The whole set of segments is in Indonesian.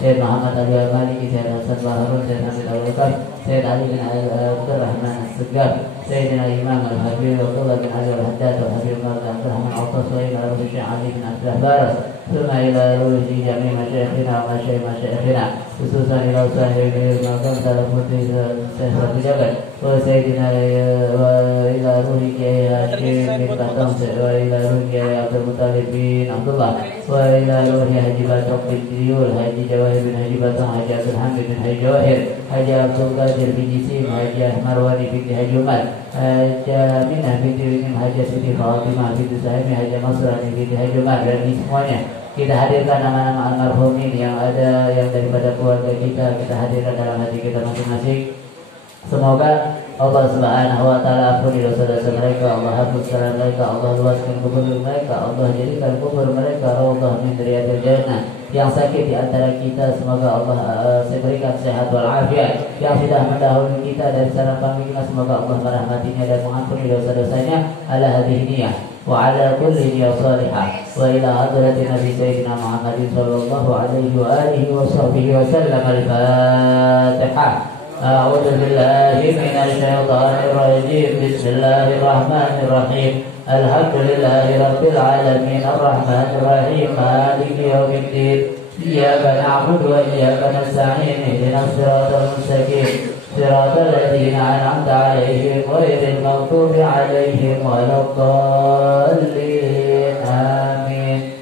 Sayyid Muhammad Ali Al-Maliki, Sayyid Hasan Baharun, Sayyid Hamid Al-Wakaf, Sayyid Ali bin Abdurrahman Al-Segar, Sayyidina Imam Al-Habib Abdullah bin Ali Al-Haddad Al-Habib Abdurrahman Al-Autas, wa ila ruhi Syekh Ali bin Abdullah Baras, thumma ila ruhi jami' masyayikhina wa masyayikhina, khususan ila usahi bin Al-Makam Salamuddin Syekh Ratu Jagat, wa Sayyidina wa ila ruhi Kiai Hashim bin Batam, wa ila ruhi Kiai Abdul Muttalib bin Abdullah, wa ila ruhi Haji Batok bin Tiul, Haji Jawahir bin Haji Batam, Haji Abdul Hamid bin Haji Jawahir, Haji Abdul Qadir bin Jisim, Haji Ahmarwani bin Haji Umar, Haji Minah binti Winim, Haji Siti Fatimah binti Sahimi, Haji Masrani binti Haji Umar, dan ini semuanya kita hadirkan nama-nama almarhumin yang ada, yang daripada keluarga kita hadirkan dalam hati kita masing-masing. Semoga Allah Subhanahu wa Ta'ala ampuni dosa-dosa mereka, Allah hapus kesalahan mereka, Allah luaskan kubur mereka, Allah jadikan kubur mereka raudhah min riyadil jannah. Yang sakit di antara kita semoga Allah berikan sehat walafiat. Yang sudah mendahului kita dari sarang panggilan semoga Allah merahmatinya dan mengampuni dosa-dosanya. Ala hadhihi niyah wa ala kulli niyah salihah wa ila hadratin Nabi Sayyidina Muhammadin sallallahu alaihi wa alihi wa sahbihi wa sallam. Al-Fatihah. A'udzu billahi minasy syaithanir rajim. Bismillahirrahmanirrahim. Alhamdulillahi rabbil alamin arrahmanir rahim maliki yaumiddin. Iyyaka na'budu wa iyyaka nasta'in. Ihdinas siratal mustaqim. Siratal ladzina an'amta 'alaihim ghairil maghdubi 'alaihim waladdallin. Amin.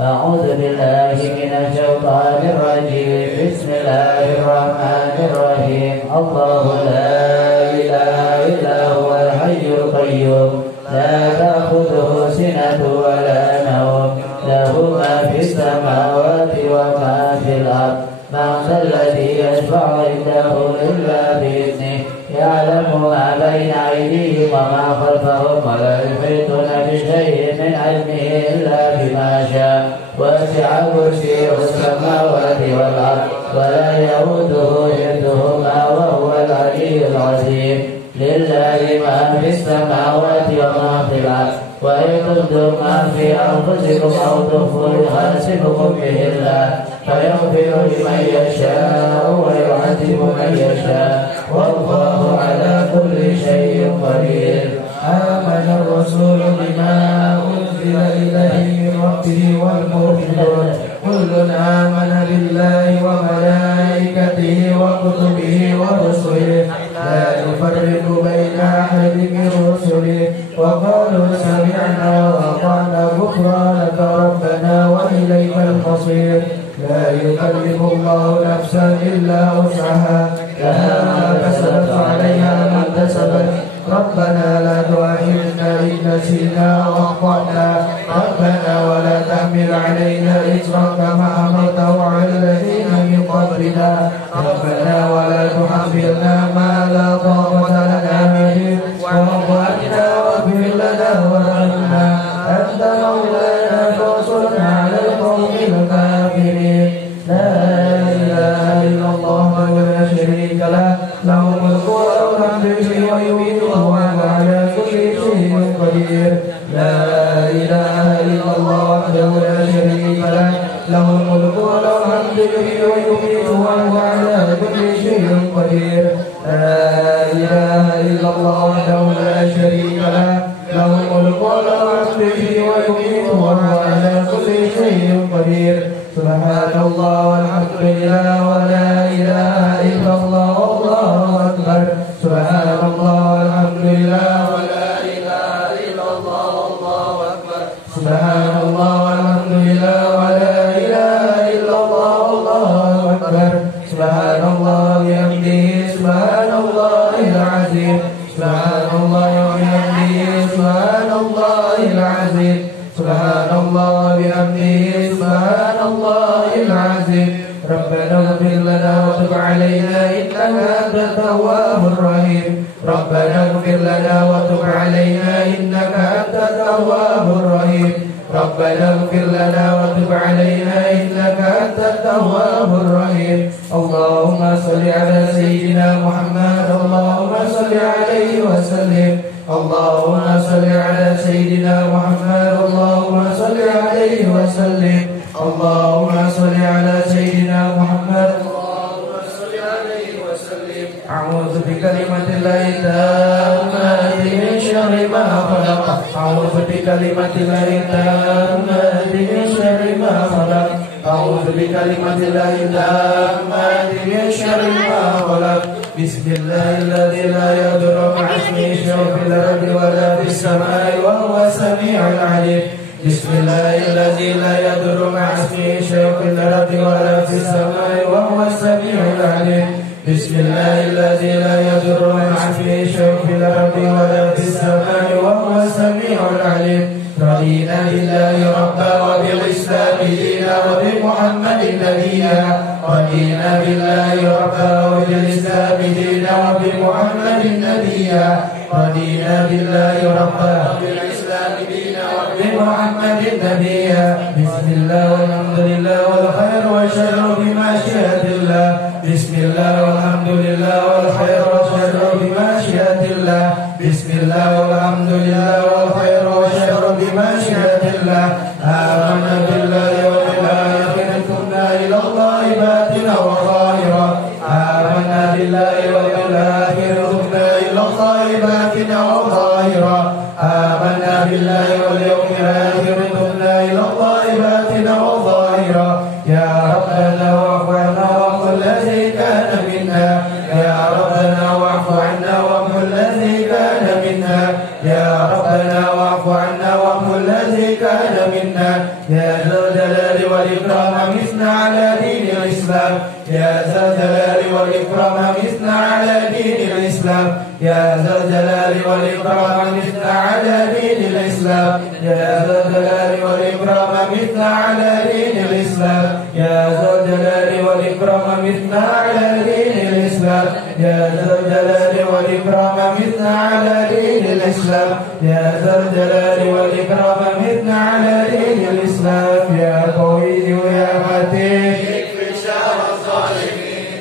A'udzu billahi minasy syaithanir rajim. Bismillahirrahmanirrahim. Allahu la ilaha illa huwal hayyul qayyum. La ta'khudhuhu sinatun wa la nawm. Lahu ma fis samawati wa ma fil ardh. Man dhal ladzi yashfa'u 'indahu illa bi'idhnihi. Ya'lamu ma bayna aydihim wa ma khalfahum wa la yuhituna bi shay'in min 'ilmihi illa bima sha'a. Wasi'a kursiyuhu as-samawati wal ardh wa la ya'uduhu hifdhuhuma wa huwal 'aliyyul 'azim. Lillahi ma fis samawati wa ma fil ardh. Wa in tubdu ma fi anfusikum aw tukhfuhu yuhasibukum bihi Allah. Fayaghfiru liman yasha'u wa yu'adhibu man yasha'u. Wallahu 'ala kulli shay'in qadir. Amana ar-rasulu bima unzila ilayhi min rabbih wal mu'minun. Kullun amana billahi wa malaikatihi wa kutubihi wa rusulihi. La nufarriqu baina ahadin min rusulihi. Wa qalu sami'na wa ata'na ghufranaka rabbana wa ilaykal masir. La yukallifu Allahu nafsan illa wus'aha. Laha ma kasabat 'alayha ma kasabat. Rabbana la tu'akhidhna in nasina aw akhtana. Rabbana wa la tahmil 'alaina isran kama hamaltahu 'ala alladhina min qablina. Rabbana wa la tuhammilna ma la taqata lana bihi. Wa'fu 'anna waghfir lana warhamna. Anta maulana fansurna 'alal qawmil kafirin. La ilaha illallah wa la syarika lah. Lahul mulku wa lahul hamdu yuhyi wa yumiitu wa huwa 'ala kulli shay'in qadir. La ilaha illallah wahdahu la syarika lah. Lahul mulku wa lahul hamdu yuhyi wa yumiitu wa huwa 'ala kulli shay'in qadir. La ilaha illallah wahdahu la syarika lah. Lahul mulku wa lahul hamdu yuhyi wa yumiitu wa huwa 'ala kulli shay'in qadir. Subhanallah walhamdulillah wa la ilaha illallah wallahu akbar. Subhanallah walhamdulillah wa la ilaha illallah wallahu akbar. Subhanallah walhamdulillah wa la ilaha illallah wallahu akbar. Subhanallah bihamdihi subhanallahil azim. Subhanallah wa bihamdihi subhanallahil azim. Subhanallah bihamdihi subhanallahil azim. Rabbana ighfir lana wa tub 'alaina innaka antat tawwabur rahim. Rabbana ighfir lana wa tub 'alaina innaka antat tawwabur rahim. Rabbana ighfir lana wa tub 'alaina innaka antat tawwabur rahim. Allahumma shalli 'ala sayyidina Muhammad. Allahumma shalli 'alaihi wa sallim. اللهم صل على سيدنا محمد اللهم صل عليه وسلم اللهم صل على سيدنا محمد اللهم صل عليه وسلم أعوذ بكلمة الله التامة من شر ما خلق أعوذ بكلمة الله التامة من شر ما خلق أعوذ بكلمة الله التامة من شر ما خلق بسم الله الذي لا يضر مع اسمه شيء في الأرض ولا في السماء وهو السميع العليم بسم الله الذي لا يضر مع اسمه شيء في الأرض ولا في السماء وهو السميع العليم بسم الله الذي لا يضر مع اسمه شيء في الأرض ولا في السماء وهو السميع العليم رضينا بالله ربا وبالإسلام دينا وبمحمد نبيا رضينا بالله ربا وبالإسلام دينا وبمحمد نبيا رضينا بالله ربا وبالإسلام دينا وبمحمد نبيا بسم الله والحمد لله والخير والشر بمشيئة الله بسم الله والحمد لله والخير والشر بمشيئة الله بسم الله والحمد لله والخير والشر بمشيئة الله آمنا بالله وبالآخرة تبنا إلى الله باطنا وظاهرا آمنا بالله وبالآخرة تبنا إلى الله باطنا وظاهرا آمنا بالله واليوم الآخر تبنا إلى الله باطنا وظاهرا يا ربنا واعف عنا واعف الذي كان منا يا ربنا واعف عنا واعف الذي كان منا يا ربنا واعف عنا واعف الذي كان منا يا ذا الجلال والإكرام مثنى على دين الإسلام يا ذا الجلال والإكرام مثنى على دين الإسلام يا ذا الجلال والإكرام مثنى على دين الإسلام يا ذا الجلال والإكرام مثنى على دين الإسلام يا ذا الجلال والإكرام مثنى على دين الإسلام يا ذا الجلال والإكرام مثنى على دين الإسلام يا ذا الجلال والإكرام مثنى على دين الإسلام يا قوي يا متين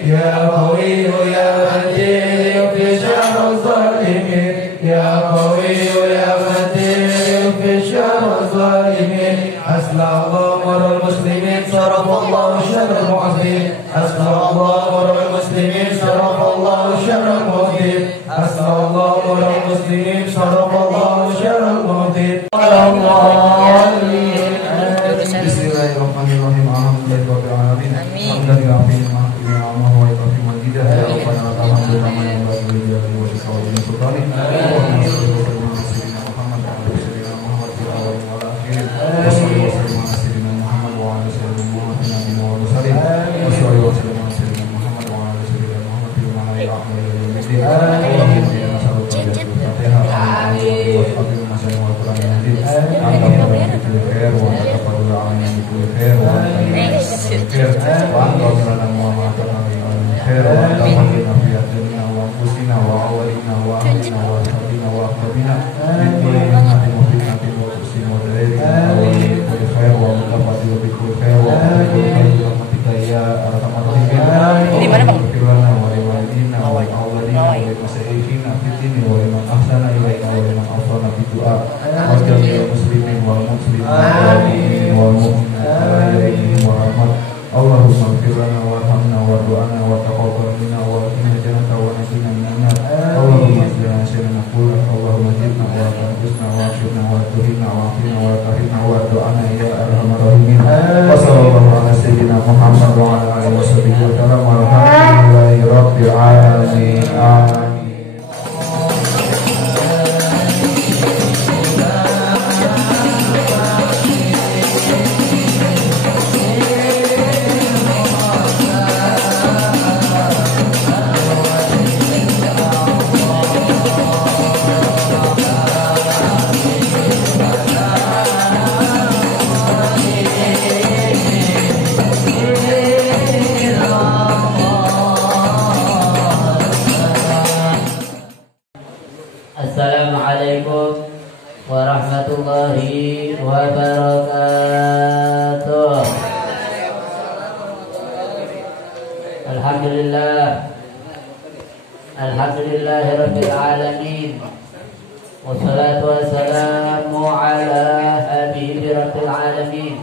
يا قوي يا متين يكفي شر الظالمين يا قوي يا متين يكفي شر الظالمين أسلم الله أمر المسلمين صرف الله شر المعصين أسلم الله أمر المسلمين صرف الله شر المعصين أسلم الله أمر المسلمين صرف الله شر المعصين بسم الله الرحمن الرحيم الحمد لله رب العالمين الحمد لله رب العالمين Assalamualaikum warahmatullahi wabarakatuh. Alhamdulillah, alhamdulillahirabbil alamin. والصلاة والسلام على حبيب رب العالمين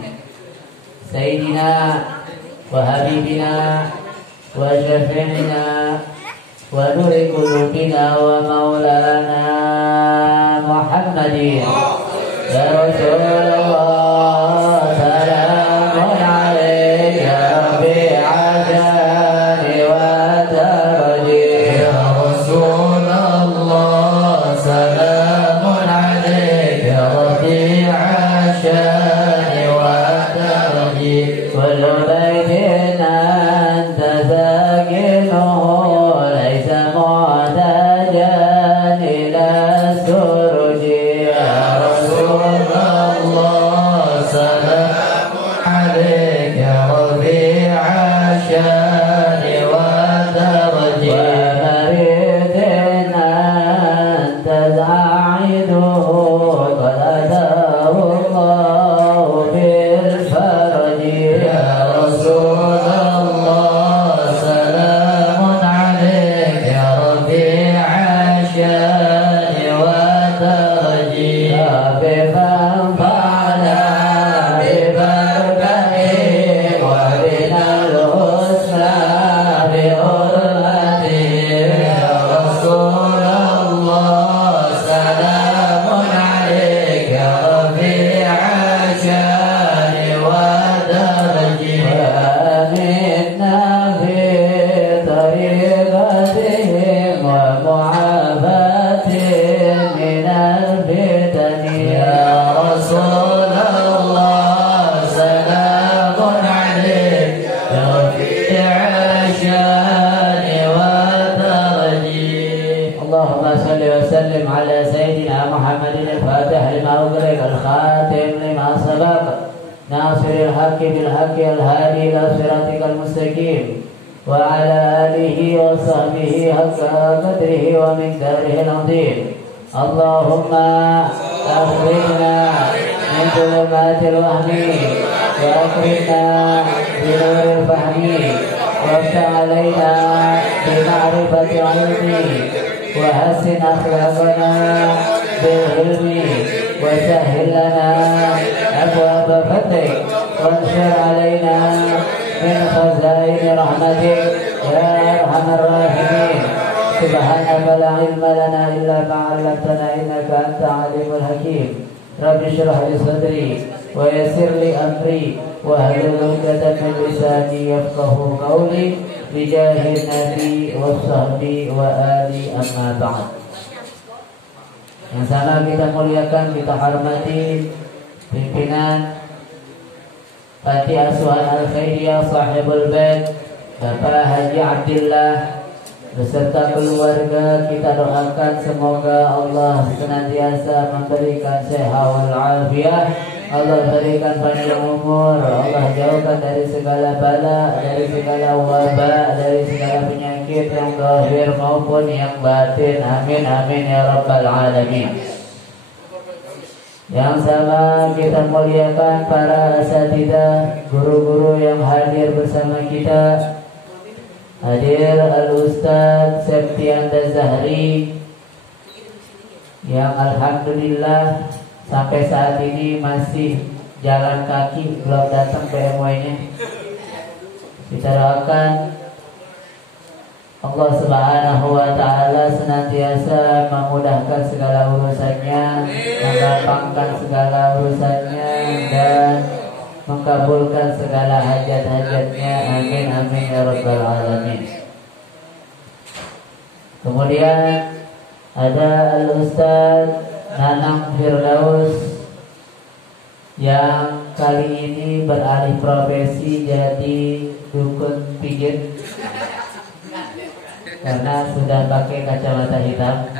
سيدنا وحبيبنا وشفيعنا ونور قلوبنا ومولانا محمد يا رسول الله سلام عليك يا ربيع الشان والدرج يا رسول الله سلام عليك يا ربيع الشان والدرج كل بيت أنت ساكنه ليس محتاجا إلى السرج يا رسول الله سلام عليك يا ربيع الشان والدرج ومريض أنت زاعده قد أتاه الله بالفرج يا رسول الله سلام عليك يا ربيع الشان والدرج فانفعنا ببركته وبنا الحسنى بحرمته يا رسول الله سلام عليك يا ربيع الشان والدرج وآمنا في طريقتهم ومعافاتهم من الفتن يا رسول الله سلام عليك يا ربيع الشان والدرج اللهم صل وسلم على سيدنا محمد الفاتح لما أغلق الخاتم لما سبق ناصر الحق بالحق الهادي إلى صراطك المستقيم وعلى آله وصحبه حق قدره ومقداره العظيم اللهم أخرجنا من ظلمات الوهم وأكرمنا بنور الفهم وافتح علينا بمعرفة علمي وحسن أخلاقنا بالعلم وسهل لنا أبواب فضلك وانشر علينا من خزائن رحمتك يا أرحم الراحمين سبحانك لا علم لنا إلا ما علمتنا إنك أنت عليم الحكيم رب اشرح لي صدري ويسر لي أمري واحلل عقدة من لساني يفقه قولي بجاه النبي والصحبه وآله أما بعد. Yang sana kita muliakan, kita hormati pimpinan Panti Asuhan Al-Khairiyah Sahibul Bait Bapak Haji Abdillah beserta keluarga. Kita doakan semoga Allah senantiasa memberikan sehat wal afiat, Allah berikan panjang umur, Allah jauhkan dari segala bala, dari segala wabah, dari segala penyakit yang zahir maupun yang batin. Amin amin ya rabbal alamin. Yang sama kita muliakan para asatidzah, guru-guru yang hadir bersama kita. Hadir Al-Ustaz Septian Zahri yang alhamdulillah sampai saat ini masih jalan kaki, belum datang PMW-nya. Kita doakan Allah Subhanahu wa taala senantiasa memudahkan segala urusannya, menggampangkan segala urusannya dan mengabulkan segala hajat-hajatnya. Amin amin ya rabbal alamin. Kemudian ada Al-Ustaz Nanang Firdaus yang kali ini beralih profesi jadi dukun pijit karena sudah pakai kacamata hitam.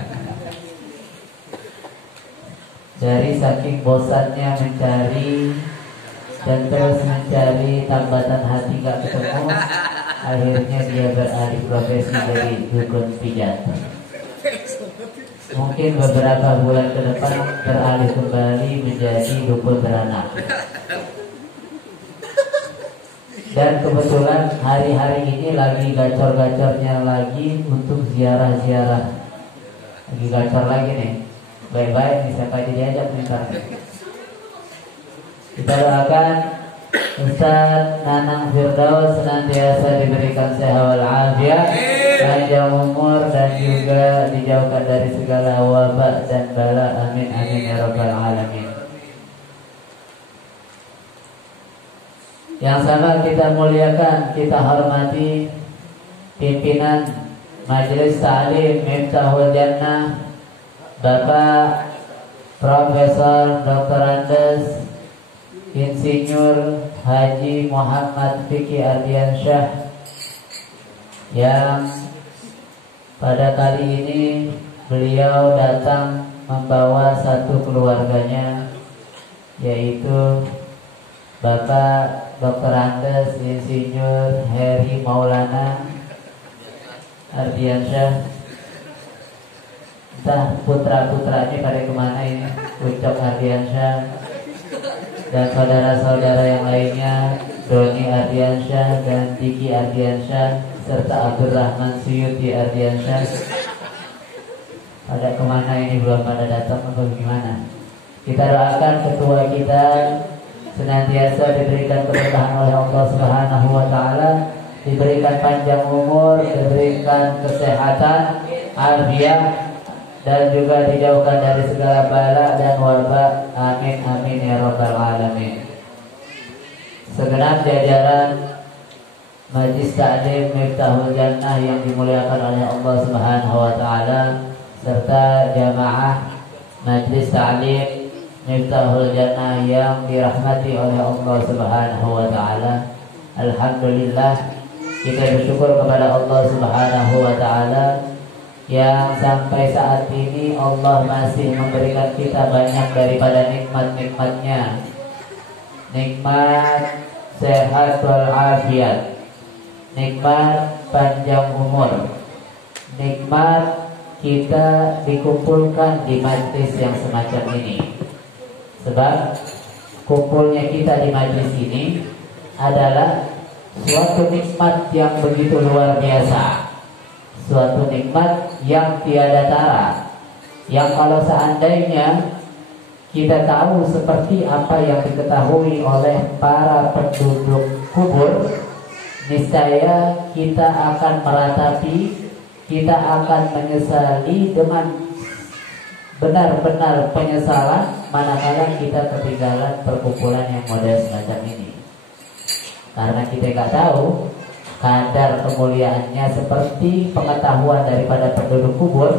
Dari saking bosannya mencari dan terus mencari tambatan hati gak ketemu, akhirnya dia beralih profesi jadi dukun pijat. Mungkin beberapa bulan ke depan beralih kembali menjadi dukun beranak. Dan kebetulan hari-hari ini lagi gacor-gacornya lagi untuk ziarah-ziarah. Lagi gacor lagi nih. Baik-baik nih siapa diajak nih Pak. Kita doakan Ustaz Nanang Firdaus senantiasa diberikan sehat walafiat, panjang umur dan juga dijauhkan dari segala wabak dan bala. Amin amin ya rabbal alamin. Yang sama kita muliakan, kita hormati pimpinan Majelis Ta'lim Miftahul Jannah Bapak Profesor Dr. Andes Insinyur Haji Muhammad Fikri Ardiansyah, yang pada kali ini beliau datang membawa satu keluarganya, yaitu Bapak Dr. Andes Insinyur Heri Maulana Ardiansyah. Entah putra-putranya pada kemana ini, Ucok Ardiansyah dan saudara-saudara yang lainnya, Doni Ardiansyah dan Diki Ardiansyah serta Abdurrahman Suyuti Ardiansyah. Pada kemana ini, belum pada datang atau gimana? Kita doakan ketua kita senantiasa diberikan keberkahan oleh Allah Subhanahu wa taala, diberikan panjang umur, diberikan kesehatan, afiat, dan juga dijauhkan dari segala bala dan wabak. Amin amin ya rabbal alamin. Segenap jajaran Majlis Ta'lim Miftahul Jannah yang dimuliakan oleh Allah Subhanahu wa taala, serta jamaah Majlis Ta'lim Miftahul Jannah yang dirahmati oleh Allah Subhanahu wa taala. Alhamdulillah, kita bersyukur kepada Allah Subhanahu wa taala yang sampai saat ini Allah masih memberikan kita banyak daripada nikmat-nikmatnya. Nikmat sehat walafiat, nikmat panjang umur, nikmat kita dikumpulkan di majlis yang semacam ini. Sebab kumpulnya kita di majlis ini adalah suatu nikmat yang begitu luar biasa, suatu nikmat yang tiada tara, yang kalau seandainya kita tahu seperti apa yang diketahui oleh para penduduk kubur, niscaya kita akan meratapi, kita akan menyesali dengan benar-benar penyesalan manakala kita ketinggalan perkumpulan yang model semacam ini. Karena kita nggak tahu kadar kemuliaannya seperti pengetahuan daripada penduduk kubur.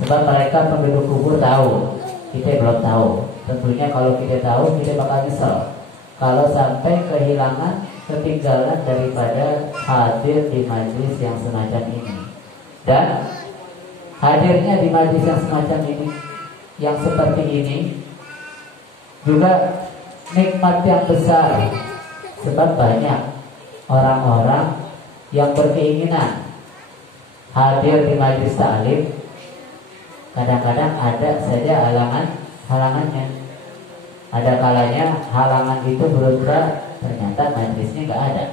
Sebab mereka penduduk kubur tahu, kita belum tahu. Tentunya kalau kita tahu, kita bakal nyesel kalau sampai kehilangan, ketinggalan daripada hadir di majlis yang semacam ini. Dan hadirnya di majlis yang semacam ini, yang seperti ini, juga nikmat yang besar. Sebab banyak orang-orang yang berkeinginan hadir di majlis ta'lim, kadang-kadang ada saja halangannya. Ada kalanya halangan itu berupa ternyata majlisnya nggak ada,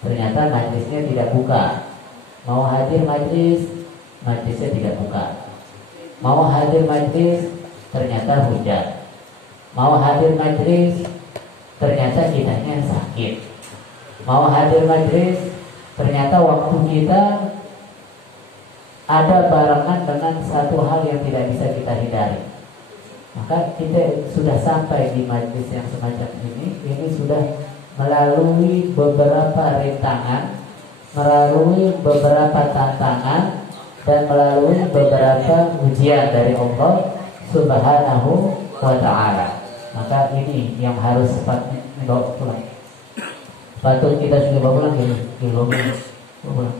ternyata majlisnya tidak buka. Mau hadir majlisnya tidak buka. Mau hadir majlis ternyata hujan. Mau hadir majlis ternyata kitanya sakit. Mau hadir majlis ternyata waktu kita ada barengan dengan satu hal yang tidak bisa kita hindari. Maka kita sudah sampai di majlis yang semacam ini sudah melalui beberapa rintangan, melalui beberapa tantangan, dan melalui beberapa ujian dari Allah Subhanahu wa ta'ala. Maka ini yang harus sepatutnya dibawa pulang. Patut kita sudah bawa pulang bawa pulang.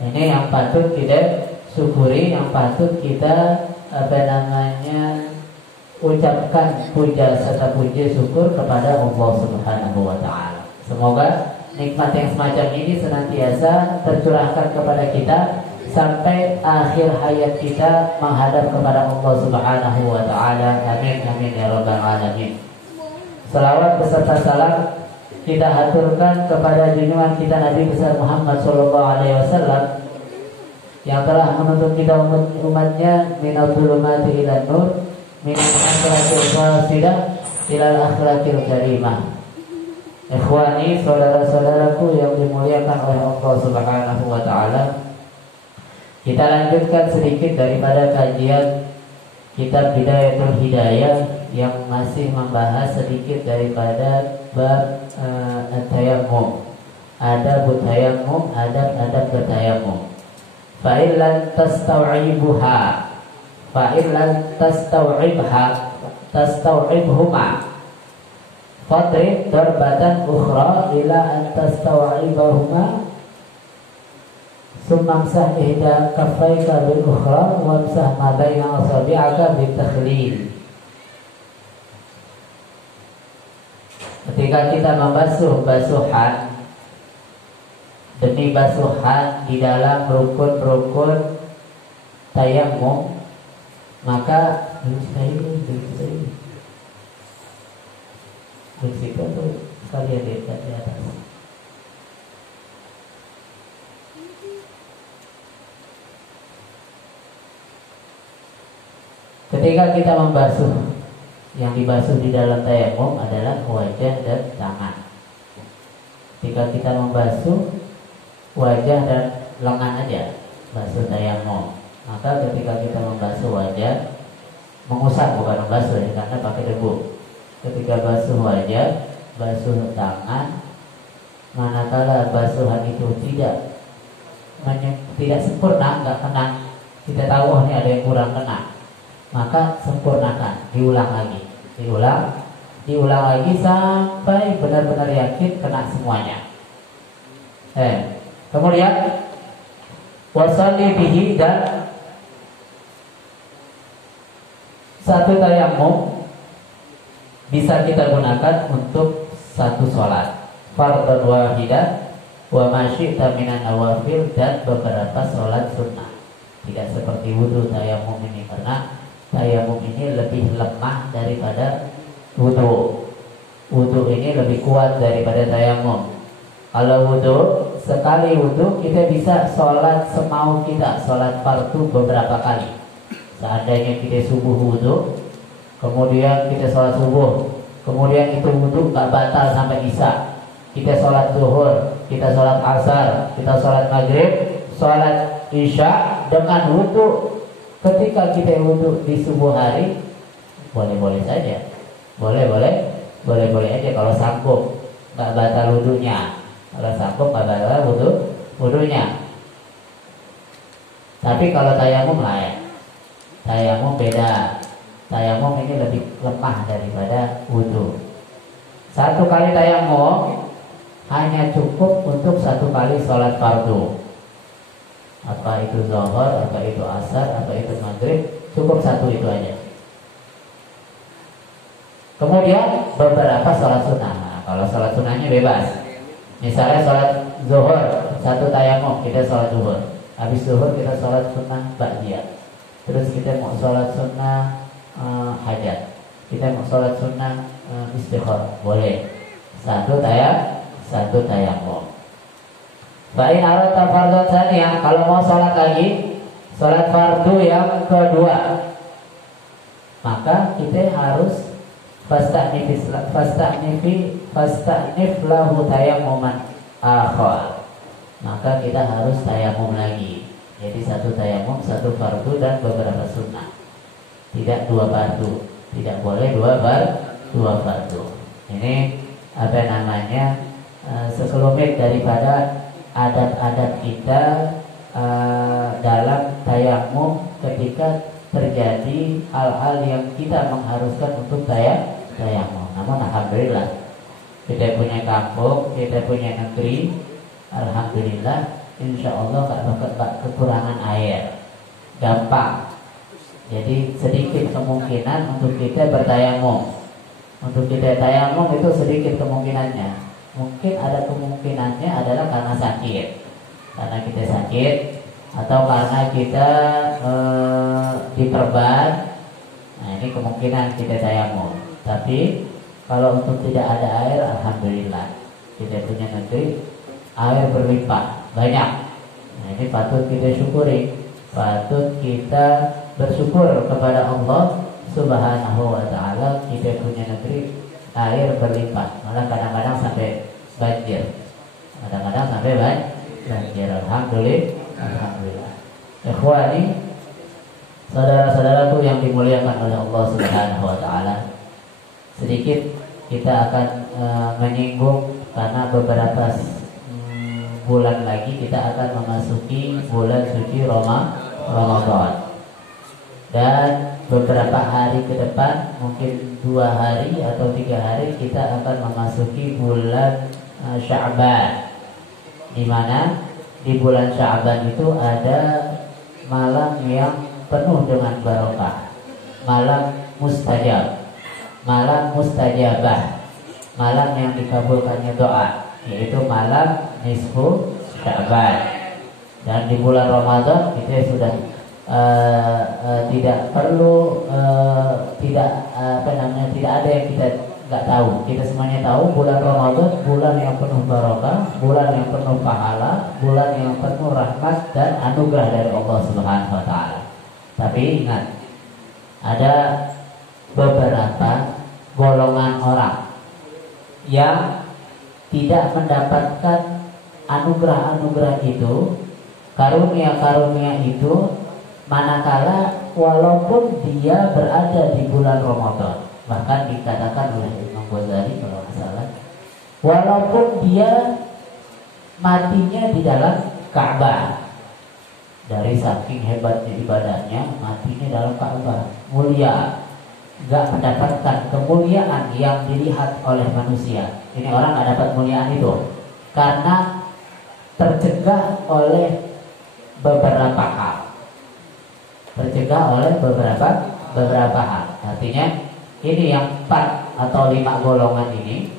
Ini yang patut kita syukuri, yang patut kita ucapkan puja serta puji syukur kepada Allah Subhanahu wa ta'ala. Semoga nikmat yang semacam ini senantiasa tercurahkan kepada kita sampai akhir hayat kita menghadap kepada Allah Subhanahu wa ta'ala. Amin amin ya rabbal alamin. Salawat beserta salam kita haturkan kepada junjungan kita Nabi besar Muhammad SAW yang telah menuntut kita umatnya minal zulumati ilan nur minal akhlaqil fasidah ilal akhlaqil karimah. Ikhwani, saudara-saudaraku yang dimuliakan oleh Allah Subhanahu wa taala, kita lanjutkan sedikit daripada kajian kitab Bidayatul Hidayah yang masih membahas sedikit daripada bab at-tayammum. Adab tayammum, adab bertayammum. Fa'illan tastau'ibuha, fa'illan tastau'ibhuma fadrib darbatan ukhra ila an tastau'ibahuma summa amsah ihda kaffaika bil ukhra wamsah ma baina asabi'aka bit takhlil. Ketika kita membasuh basuhan demi basuhan di dalam rukun-rukun tayammum, maka bersihkan tuh sekalian di atas. Ketika kita membasuh, yang dibasuh di dalam tayammum adalah wajah dan tangan. Ketika kita membasuh wajah dan lengan aja, basuh tayammum. Maka ketika kita membasuh wajah, mengusap bukan membasuh ya, karena pakai debu. Ketika basuh wajah, basuh tangan, manakala basuhan itu tidak sempurna, nggak kena, kita tahu oh, ini ada yang kurang kena, maka sempurnakan, diulang lagi sampai benar-benar yakin kena semuanya. Kemudian wasalli bihi, dan satu tayammum bisa kita gunakan untuk satu sholat fardhu wahidah wa ma syi'ta minan nawafil, dan beberapa sholat sunnah. Tidak seperti wudu tayammum ini, karena tayammum ini lebih lemah daripada wudu. Wudu ini lebih kuat daripada tayammum. Kalau wudu, sekali wudu kita bisa sholat semau kita, sholat fardu beberapa kali. Seandainya kita subuh wudu, kemudian kita sholat subuh, kemudian itu wudu gak batal sampai isya, kita sholat zuhur, kita sholat asar, kita sholat maghrib, sholat isya dengan wudu. Ketika kita wudu di subuh hari, boleh-boleh saja, boleh-boleh aja kalau sanggup, gak batal wudunya. Kalau sanggup gak batal wudunya. Tapi kalau tayamum lain, tayamum beda. Tayamum ini lebih lemah daripada wudu. Satu kali tayamum hanya cukup untuk satu kali sholat fardu. Apa itu zuhur, apa itu asar, apa itu maghrib, cukup satu itu aja. Kemudian beberapa sholat sunnah. Nah, kalau sholat sunnahnya bebas. Misalnya sholat zuhur, satu tayamum, kita sholat zuhur. Habis zuhur kita sholat sunnah ba'diyah. Terus kita mau sholat sunnah hajat, kita mau sholat sunnah istikharah, boleh. Satu tayamum. Fa'in arata fardhu tsaniyah, kalau mau sholat lagi, sholat fardu yang kedua, maka kita harus fasta'nif lahu tayammuman akhar. Maka kita harus tayamum lagi. Jadi satu tayamum, satu fardu dan beberapa sunnah. Tidak dua fardu, tidak boleh dua fardu. Ini apa namanya, sekelumit daripada adab-adab kita dalam tayamum ketika terjadi hal-hal yang kita mengharuskan untuk tayamum. Namun alhamdulillah kita punya kampung, kita punya negeri, alhamdulillah, insya Allah gak kekurangan air, gampang. Jadi sedikit kemungkinan untuk kita bertayamum. Untuk kita tayamum itu sedikit kemungkinannya. Mungkin ada kemungkinannya adalah karena sakit, karena kita sakit, atau karena kita diperban. Nah ini kemungkinan kita tayamum. Tapi kalau untuk tidak ada air, alhamdulillah kita punya negeri air berlimpah banyak. Nah, ini patut kita syukuri, patut kita bersyukur kepada Allah Subhanahu wa Ta'ala. Kita punya negeri air berlimpah, malah kadang-kadang sampai banjir, kadang-kadang sampai banjir. Alhamdulillah. Ikhwani, saudara-saudaraku yang dimuliakan oleh Allah Subhanahu wa Ta'ala, sedikit kita akan menyinggung karena beberapa bulan lagi kita akan memasuki bulan suci Ramadan. Dan beberapa hari ke depan, mungkin 2 hari atau 3 hari, kita akan memasuki bulan Sya'ban, di mana di bulan Sya'ban itu ada malam yang penuh dengan barokah, malam mustajab, malam mustajabah, malam yang dikabulkannya doa, yaitu malam nisfu Sya'ban. Dan di bulan Ramadan kita sudah tidak perlu tidak ada yang kita nggak tahu. Kita semuanya tahu bulan Ramadan bulan yang penuh barokah, bulan yang penuh pahala, bulan yang penuh rahmat dan anugerah dari Allah Subhanahu wa Ta'ala. Tapi ingat, ada beberapa golongan orang yang tidak mendapatkan anugerah-anugerah itu, karunia-karunia itu, manakala walaupun dia berada di bulan Ramadan. Bahkan dikatakan oleh Imam Ghazali kalau nggak salah, walaupun dia matinya di dalam Ka'bah, dari saking hebatnya ibadahnya, matinya dalam Ka'bah, mulia, nggak mendapatkan kemuliaan yang dilihat oleh manusia. Ini orang nggak dapat kemuliaan itu karena tercegah oleh beberapa hal. Tercegah oleh beberapa hal. Artinya ini yang 4 atau 5 golongan ini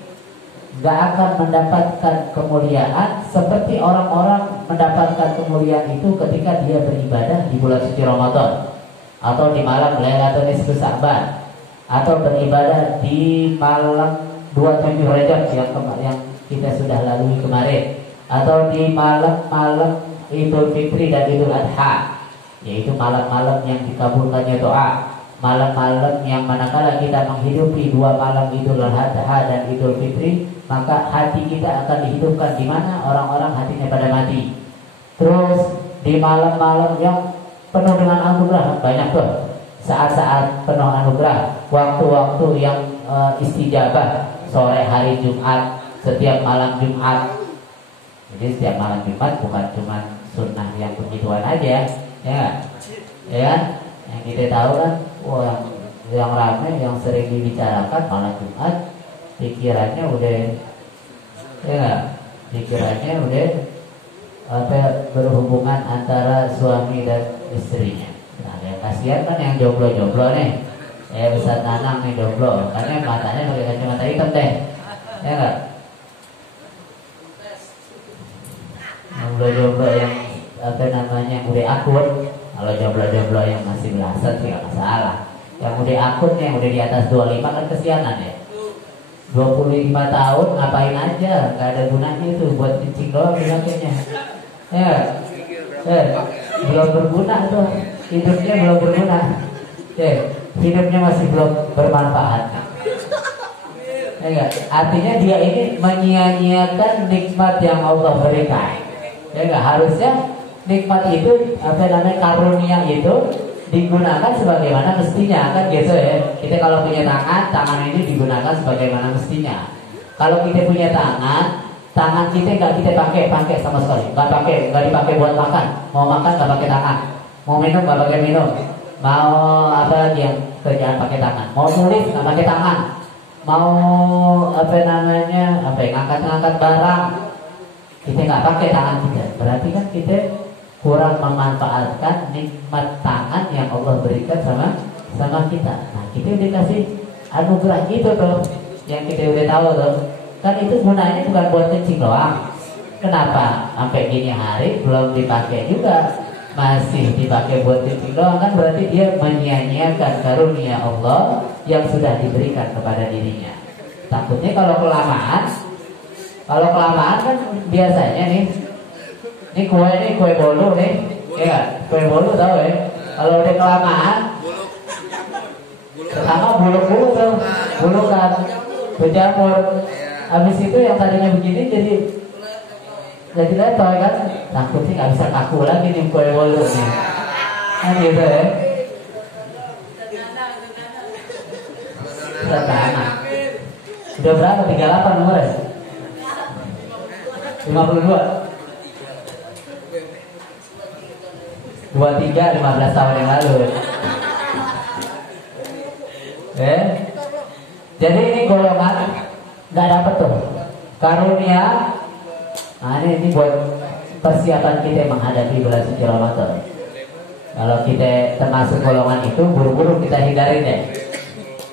nggak akan mendapatkan kemuliaan seperti orang-orang mendapatkan kemuliaan itu ketika dia beribadah di bulan suci Ramadan, atau di malam Lailatul Nisfu Sya'ban, atau beribadah di malam 27 Rajab yang kita sudah lalui kemarin, atau di malam-malam Idul Fitri dan Idul Adha, yaitu malam-malam yang dikabulkannya doa, malam-malam yang manakala kita menghidupi 2 malam Idul Adha dan Idul Fitri, maka hati kita akan dihidupkan di mana orang-orang hatinya pada mati. Terus di malam-malam yang penuh dengan anugerah, banyak tuh saat-saat penuh anugerah, waktu-waktu yang istijabah, sore hari Jumat, setiap malam Jumat. Jadi setiap malam Jumat bukan cuma sunnah yang begituan aja, ya, yang kita tahu kan, yang ramai, yang sering dibicarakan malam Jumat, pikirannya udah, pikirannya udah berhubungan antara suami dan istrinya. Nah, yang kasihan kan yang jomblo-jomblo nih, bisa tanam nih jomblo, karena matanya pakai kacamata hitam deh, ya nggak? Jomblo-jomblo yang udah akut. Kalau jomblo-jomblo yang masih belasan sih nggak masalah. Yang udah akut nih, yang udah di atas 25 kan kesianan ya. 25 tahun ngapain aja, nggak ada gunanya itu, buat kencing doang bilangnya. Ya, belum berguna tuh, hidupnya belum berguna. Hidupnya masih belum bermanfaat. Ya, artinya dia ini menyia-nyiakan nikmat yang Allah berikan. Ya nggak, harusnya nikmat itu, karunia itu digunakan sebagaimana mestinya, kan gitu ya. Kita kalau punya tangan ini digunakan sebagaimana mestinya. Kalau kita punya tangan kita nggak kita pakai sama sekali, nggak dipakai buat makan. Mau makan nggak pakai tangan, mau minum nggak pakai minum, mau apa lagi yang kerjaan pakai tangan, mau nulis nggak pakai tangan, mau ngangkat barang, kita nggak pakai tangan kita. Berarti kan kita kurang memanfaatkan nikmat tangan yang Allah berikan sama kita. Nah, kita dikasih anugerah itu tuh, yang kita udah tahu tuh. Kan itu gunanya bukan buat kencing doang. Kenapa sampai gini hari belum dipakai juga, masih dipakai buat kencing doang? Kan berarti dia menyia-nyiakan karunia Allah yang sudah diberikan kepada dirinya. Takutnya kalau kelamaan Kalau kelamaan kan biasanya nih, ini kue bolu nih, ya kue bolu tahu ya. Kalau udah kelamaan, pertama bulu-bulu tuh, bulu kan berjamur. Habis itu yang tadinya begini jadi letoy kan, takut sih nggak bisa kaku lagi nih kue bolu nih, kan gitu ya. Pertama, udah berapa? 38 nomornya? 52 23 15 tahun yang lalu. Jadi ini golongan nggak dapet tuh karunia. Nah ini buat persiapan kita menghadapi bulan suci Ramadan. Kalau kita termasuk golongan itu, buru-buru kita hindari deh.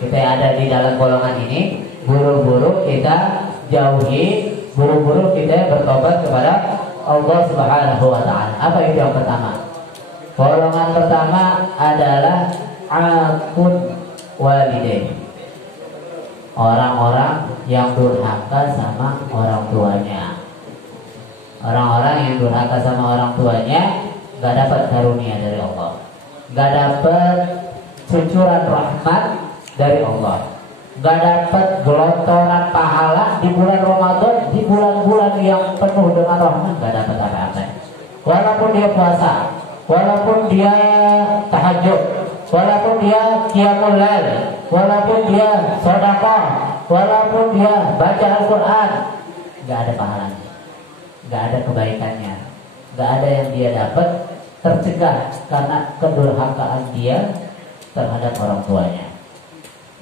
Kita ada di dalam golongan ini, buru-buru kita jauhi, buru-buru kita bertobat kepada Allah Subhanahu wa Ta'ala. Apa itu yang pertama? Golongan pertama adalah akun walidain. Orang-orang yang durhaka sama orang tuanya. Orang-orang yang durhaka sama orang tuanya gak dapat karunia dari Allah, gak dapat cucuran rahmat dari Allah, gak dapat gelontoran pahala di bulan Ramadan, di bulan-bulan yang penuh dengan rahmat, gak dapat apa-apa. Walaupun dia puasa, walaupun dia tahajud, walaupun dia qiyamul lail, walaupun dia sedekah, walaupun dia baca Al-Quran, gak ada pahalanya, gak ada kebaikannya, gak ada yang dia dapat, tercegah karena kedurhakaan dia terhadap orang tuanya.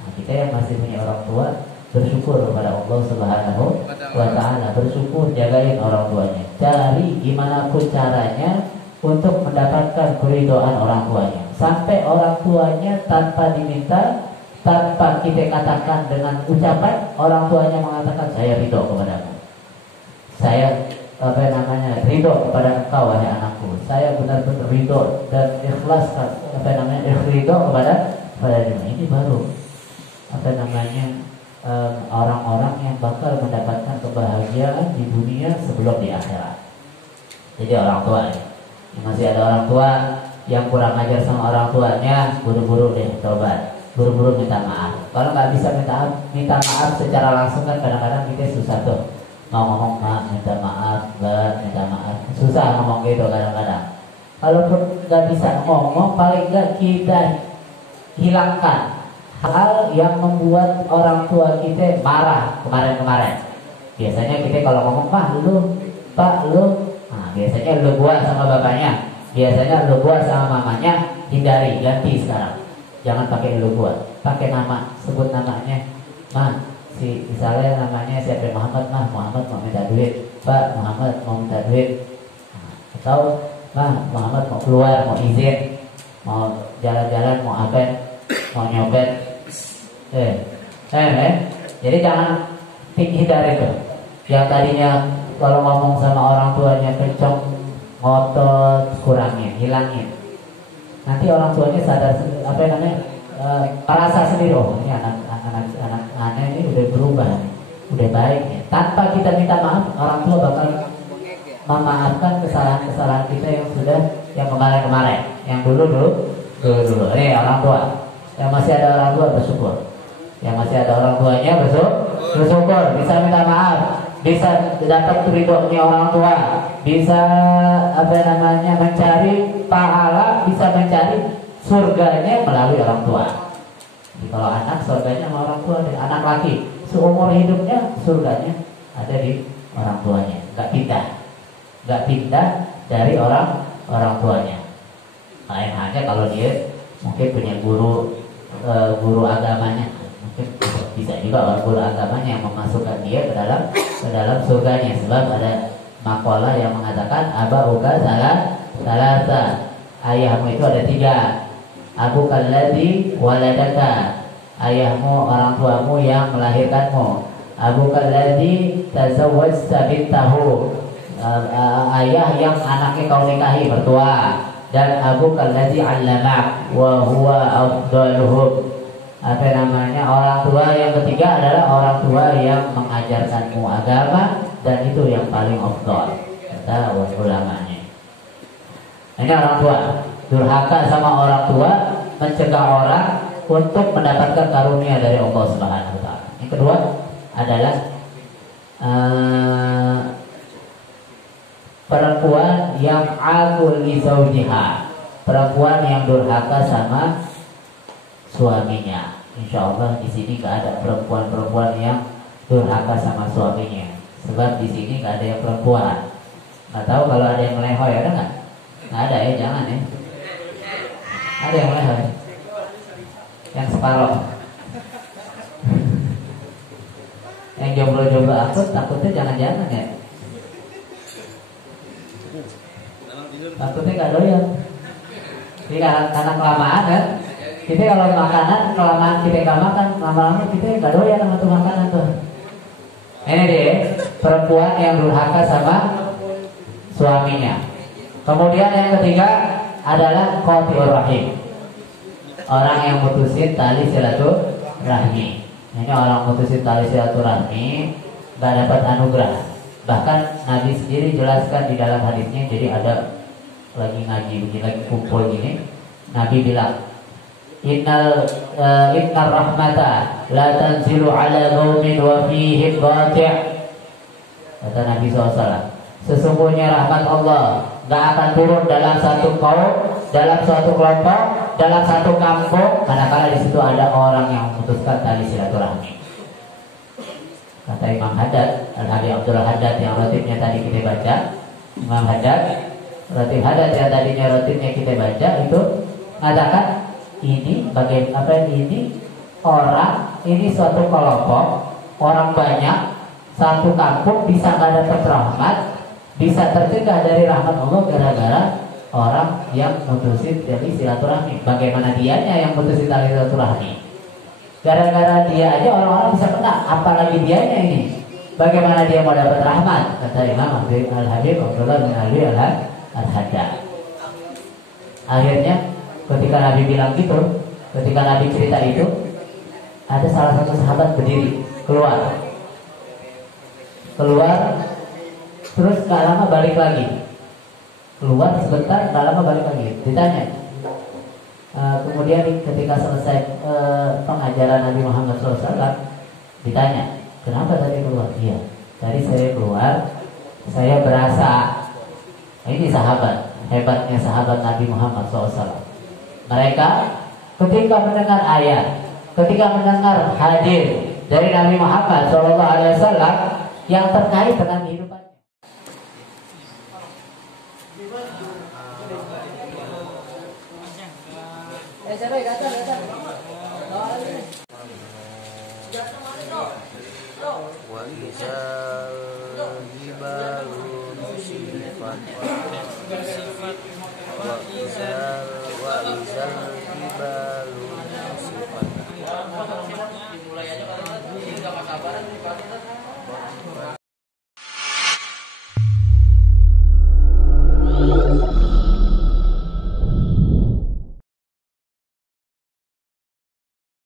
Nah, kita yang masih punya orang tua, bersyukur kepada Allah Subhanahu wa Ta'ala, bersyukur, jagain orang tuanya, cari gimana pun caranya untuk mendapatkan keridhaan orang tuanya, sampai orang tuanya tanpa diminta, tanpa kita katakan dengan ucapan, orang tuanya mengatakan saya ridho kepadamu, saya ridho kepada engkau wahai anakku, saya benar-benar ridho dan ikhlas ridho kepada dia. Ini baru orang-orang yang bakal mendapatkan kebahagiaan di dunia sebelum di akhirat. Jadi orang tua ya. Masih ada orang tua yang kurang ajar sama orang tuanya, buru-buru deh tobat, buru-buru minta maaf. Kalau nggak bisa minta maaf secara langsung kan kadang-kadang kita susah tuh mau ngomong minta maaf, minta maaf, susah ngomong gitu kadang-kadang. Kalaupun nggak bisa ngomong, paling nggak kita hilangkan hal yang membuat orang tua kita marah kemarin-kemarin. Biasanya kita kalau ngomong lu, pak lu, nah biasanya lu gua sama bapaknya, biasanya lu gua sama mamanya, hindari, ganti sekarang. Jangan pakai lu gua, pakai nama, sebut namanya. Misalnya namanya siapa, Muhammad mau minta duit, Pak Muhammad mau minta duit, atau Muhammad mau keluar, mau izin, mau jalan-jalan, mau apa, mau nyopet. Jadi jangan hindari itu. Yang tadinya kalau ngomong sama orang tuanya kenceng, ngotot, kurangin, hilangin. Nanti orang tuanya sadar merasa sendiri, oh ini anak ini udah berubah, udah baik ya. Tanpa kita minta maaf, orang tua bakal memaafkan kesalahan-kesalahan kita yang kemarin-kemarin, yang dulu. Ini orang tua. Yang masih ada orang tua bersyukur. Yang masih ada orang tuanya bersyukur, bisa minta maaf, bisa dapat ridhonya orang tua, bisa mencari pahala, bisa mencari surganya melalui orang tua. Jadi kalau anak surganya sama orang tua, dan anak laki seumur hidupnya surganya ada di orang tuanya, nggak pindah dari orang tuanya. Lain halnya kalau dia mungkin punya guru agamanya, mungkin bisa juga orang guru agamanya yang memasukkan dia ke dalam surganya, sebab ada makalah yang mengatakan abauka salasa, ayahmu itu ada 3. Abu kalladzi waladaka, ayahmu, orang tuamu yang melahirkanmu. Abu kalladzi tazawwajta bintahu, ayah yang anaknya kau nikahi, mertua. Dan Abu kalladzi 'allamak wa huwa afdaluhum, orang tua yang ketiga adalah orang tua yang mengajarkanmu agama dan itu yang paling afdal kata ulamanya. Ini orang tua durhaka sama orang tua mencegah orang untuk mendapatkan karunia dari Allah Subhanahu wa taala. Yang kedua adalah perempuan yang aqul li zawjiha, perempuan yang durhaka sama suaminya. Insya Allah di sini gak ada perempuan-perempuan yang durhaka sama suaminya, sebab di sini gak ada yang perempuan. Nggak tahu kalau ada yang melehoy, ada nggak? Nggak ada ya, jangan ya. Ada yang melehoy, yang separoh, yang jomblo-jomblo akut, takutnya jangan-jangan ya. Takutnya gak doyan. Jadi karena kelamaan kan, kita kalau makanan kelamaan kita gak makan, lama-lama kita gak doyan sama tuh makanan tuh. Ini dia perempuan yang durhaka sama suaminya. Kemudian yang ketiga adalah qati'ur rahim, orang yang putusin tali silaturahmi. Ini orang putusin tali silaturahmi gak dapat anugerah. Bahkan Nabi sendiri jelaskan di dalam hadisnya. Jadi ada lagi ngaji begini, lagi kumpul gini, Nabi bilang, Innal rahmata la tanzilu ala qaumin wa fihim qati'. Kata Nabi SAW, sesungguhnya rahmat Allah gak akan turun dalam satu kaum, dalam suatu kelompok, dalam satu kampung, manakala di situ ada orang yang memutuskan tali silaturahmi. Kata Imam Haddad, Al-Habib Abdul Haddad yang rotibnya tadi kita baca, Imam Haddad, rotib Haddad yang tadinya rotibnya kita baca itu mengatakan ini ini orang, ini suatu kelompok orang banyak, satu kampung bisa gak dapat rahmat, bisa tercegah dari rahmat Allah gara-gara orang yang mutusin tali silaturahmi. Bagaimana dianya yang mutusin tali silaturahmi? Gara-gara dia aja orang-orang bisa kena, apalagi dianya ini. Bagaimana dia mau dapat rahmat? Kata Imam Al-Habib Abdullah bin Ali Al-Haddad. Akhirnya ketika Nabi bilang gitu, ketika Nabi cerita itu, ada salah satu sahabat berdiri keluar, terus gak lama balik lagi, keluar sebentar, gak lama balik lagi. Ditanya, kemudian ketika selesai pengajaran Nabi Muhammad SAW, ditanya, kenapa tadi keluar? Iya, tadi saya keluar, saya berasa, ini sahabat, hebatnya sahabat Nabi Muhammad SAW. Mereka ketika mendengar ayat, ketika mendengar hadir dari Nabi Muhammad SAW yang terkait dengan kehidupannya. Dimulai aja kalau dimulai aja kalau nggak sabaran